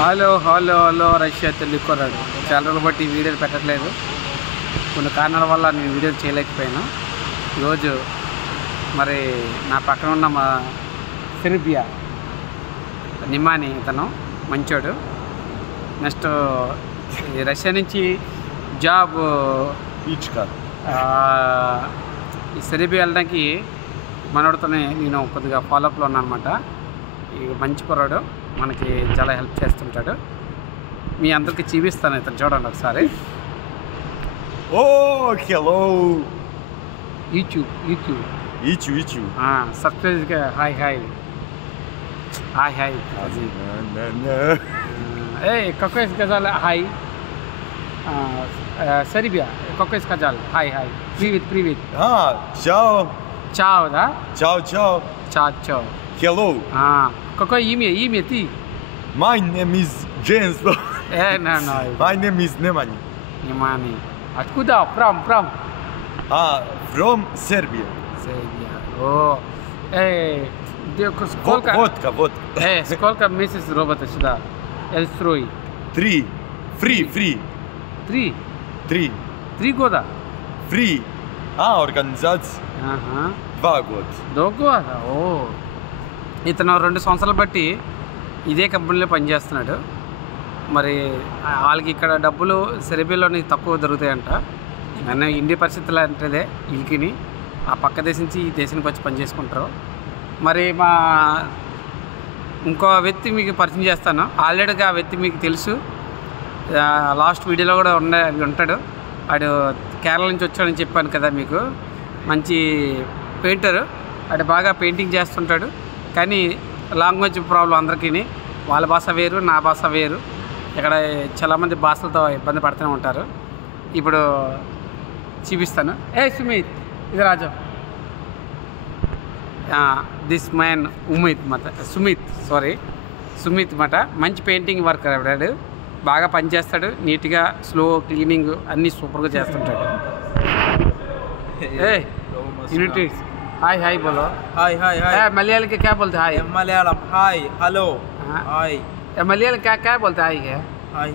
Hello hello hello Russia తెలుగుకోరాడు చాలా రోజులు బట్టి వీడియోలు పెట్టట్లేదు. కొన్ని కారణాల వల్ల నేను వీడియోలు చేయలేకపోయాను. ఈరోజు మరి నా పక్కన ఉన్న మా సెర్బియా నిమాని ఇతను మంచోడు. నెక్స్ట్ రష్యా నుంచి జాబ్ ఈ సెర్బియా వెళ్ళడానికి మనోడితోనే నేను కొద్దిగా ఫాలోఅప్లో ఉన్నాను అనమాట. ఈ మంచి కుర్రాడు, మనకి చాలా హెల్ప్ చేస్తుంటాడు. మీ అందరికి చూపిస్తాను, ఇతను చూడండి ఒకసారి. Oh hello YouTube subscribe. Hi hi hi hi ఏ какой сказал hi Serbia какой сказал hi hi привет чао чао да чао чао hello какое имя ты? My name is James. No. My name is Nemanja. Nemanja. Откуда? From? From Serbia. Oh. Сколько? Водка. Сколько месяцев работаешь сюда? Эльстрой. 3. Free. 3 года? Free. Организация. 2 года. 2 года? О. ఇతను 2 సంవత్సరాలు బట్టి ఇదే కంపెనీలో పనిచేస్తున్నాడు. మరి వాళ్ళకి ఇక్కడ డబ్బులు సెర్బియాలోని తక్కువ దొరుకుతాయంట. నన్ను ఇండియా పరిస్థితులు అంటేదే వీళ్ళకిని ఆ పక్క దేశం నుంచి ఈ దేశానికి వచ్చి పనిచేసుకుంటారు. మరి మా ఇంకో వ్యక్తి మీకు పరిచయం చేస్తాను. ఆల్రెడీగా ఆ వ్యక్తి మీకు తెలుసు, లాస్ట్ వీడియోలో కూడా ఉంటాడు. వాడు కేరళ నుంచి వచ్చాడని చెప్పాను కదా మీకు. మంచి పెయింటరు, వాడు బాగా పెయింటింగ్ చేస్తుంటాడు. కానీ లాంగ్వేజ్ ప్రాబ్లం అందరికీ. వాళ్ళ భాష వేరు, నా భాష వేరు. ఇక్కడ చాలామంది భాషలతో ఇబ్బంది పడుతూనే ఉంటారు. ఇప్పుడు చూపిస్తాను. సుమిత్ ఇది రాజు. దిస్ మ్యాన్ సుమిత్ మాట మంచి పెయింటింగ్ వర్కర్. ఆవిడాడు బాగా పనిచేస్తాడు. నీట్గా స్లో క్లీనింగ్ అన్నీ సూపర్గా చేస్తుంటాడు. యూనిటీ हाय बोलो. हाय मलयालम के क्या बोलते हैं? Hi Malayalam hi hello hi. Malayalam क्या बोलते हैं? हाय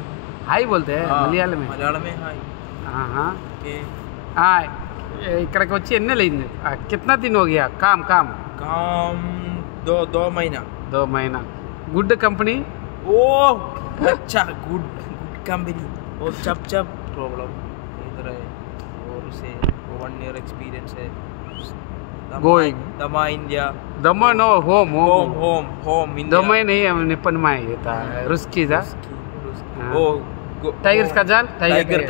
हाय बोलते हैं मलयालम में. हाय. ओके. इकड़की వచ్చి ఎన్నెలైంది? कितना दिन हो गया? काम 2 महीना. 2 महीना. Good company. ओह अच्छा गुड कंपनी. और चप प्रॉब्लम इधर है और उसे 1 year एक्सपीरियंस है. Going Dama India. Dama no home India. Dama नहीं हम निपन में ये था रुस्की था. Oh टाइगर का जाल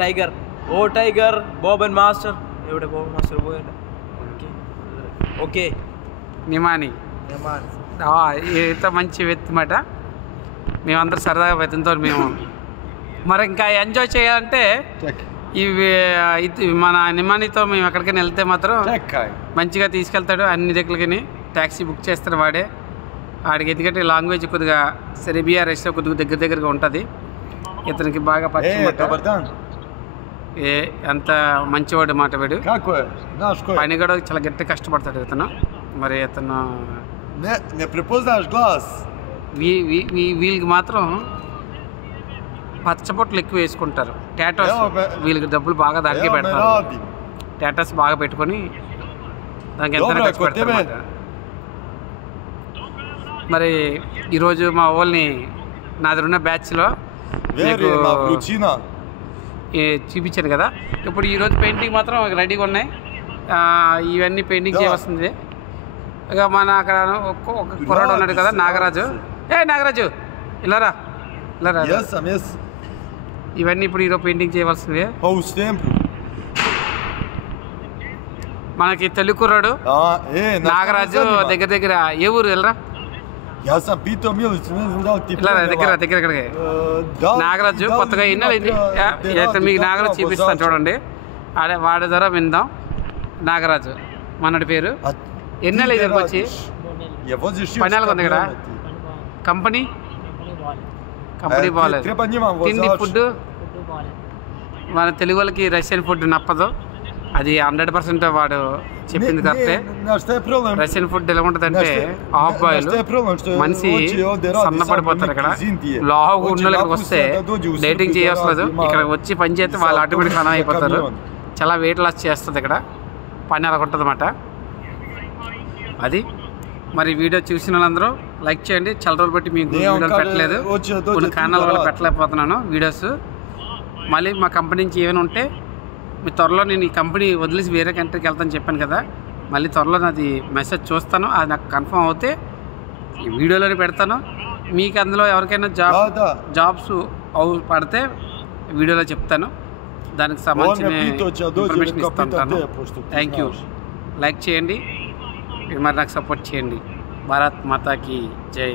tiger. Oh tiger Bob and master. एवढे बॉब मास्टर वो है. ओके నిమాని ఇంత మంచి వ్యక్తి మాట. మేమందరం సరదాగా వ్యక్తితో మేము మరి ఇంకా ఎంజాయ్ చేయాలంటే ఇవి మన నిమానితో మేము ఎక్కడికైనా వెళ్తే మాత్రం మంచిగా తీసుకెళ్తాడు. అన్ని దగ్గరికి ట్యాక్సీ బుక్ చేస్తాడు వాడే. వాడికి ఎందుకంటే లాంగ్వేజ్ కొద్దిగా సెర్బియా రష్యా కొద్దిగా దగ్గరగా ఉంటుంది. ఇతనికి బాగా పరిచయం. ఎంత మంచివాడు మాట వీడు. పని కూడా చాలా గట్టి కష్టపడతాడు ఇతను. మరి ఇతను వీళ్ళకి మాత్రం పచ్చబొట్లు ఎక్కువ వేసుకుంటారు. టాటోస్ వీళ్ళకి డబ్బులు బాగా దానికి పెడతారు. టాటోస్ బాగా పెట్టుకొని దానికి ఎంత ఖర్చు పెడతారు. మరి ఈరోజు మా వాళ్ళని నా దగ్గర ఉన్న బ్యాచ్లో చూపించాను కదా. ఇప్పుడు ఈరోజు పెయింటింగ్ మాత్రం రెడీగా ఉన్నాయి. ఇవన్నీ పెయింటింగ్ చేయవలసింది. ఇక మన అక్కడ ఒక కుర్రాడు ఉన్నాడు కదా, నాగరాజు. నాగరాజు ఇలారా. ఇవన్నీ ఇప్పుడు ఈరోజు పెయింటింగ్ చేయవలసిందే. మనకి తెలుగు కుర్రాడు నాగరాజు దగ్గర ఏ ఊరు వెళ్ళరా? దగ్గర నాగరాజు కొత్తగా ఎన్నెలైంది. మీకు నాగరాజు చూపిస్తాను చూడండి. వాడి ద్వారా విందాం. నాగరాజు మనడి పేరు. ఎన్నెలైంది వచ్చి? 14 ఉంది ఇక్కడ. కంపెనీ బాగాలేదు. తిండి ఫుడ్ మన తెలుగు వాళ్ళకి రష్యన్ ఫుడ్ నప్పదు. అది 100% వాడు చెప్పింది కరెక్టే. Znaš šta je problem? Russian food ఎలా ఉంటుందంటే half boil Znaš šta je problem? Što మనిషి hoće ovdje radi సన్నపడిపోతారు. sad ఇక్కడ neki iz Indije. లావుగా Hoće ఉన్న ఇక్కడికి napustiti వస్తే da dođe u Srbiju dieting da చేయవసలేదు. radi, ima ఇక్కడ వచ్చి పని చేస్తే వాళ్ళు ఆటోమేటిక్ సన్నం అయిపోతారు. చాలా వెయిట్ లాస్ చేస్తుంది ఇక్కడ పని అలా ఉంటుంది అన్నమాట. అది మరి వీడియో చూసిన వాళ్ళందరూ లైక్ చేయండి. చాలా రోజులు బట్టి మీకు వీడియోలు పెట్టలేదు, కొన్ని కారణాల వల్ల పెట్టలేకపోతున్నాను వీడియోస్. మళ్ళీ మా కంపెనీ నుంచి ఏమైనా ఉంటే మీ త్వరలో నేను ఈ కంపెనీ వదిలేసి వేరే కంట్రీకి వెళ్తాను చెప్పాను కదా, మళ్ళీ త్వరలో నాది మెసేజ్ చూస్తాను. అది నాకు కన్ఫర్మ్ అవుతే ఈ వీడియోలోనే పెడతాను. మీకు అందులో ఎవరికైనా జాబ్స్ పడితే వీడియోలో చెప్తాను, దానికి సంబంధించిన ఇన్ఫర్మేషన్ ఇస్తాను. Thank you. లైక్ చేయండి, మరి నాకు సపోర్ట్ చేయండి. భారత్ మాతాకి జై.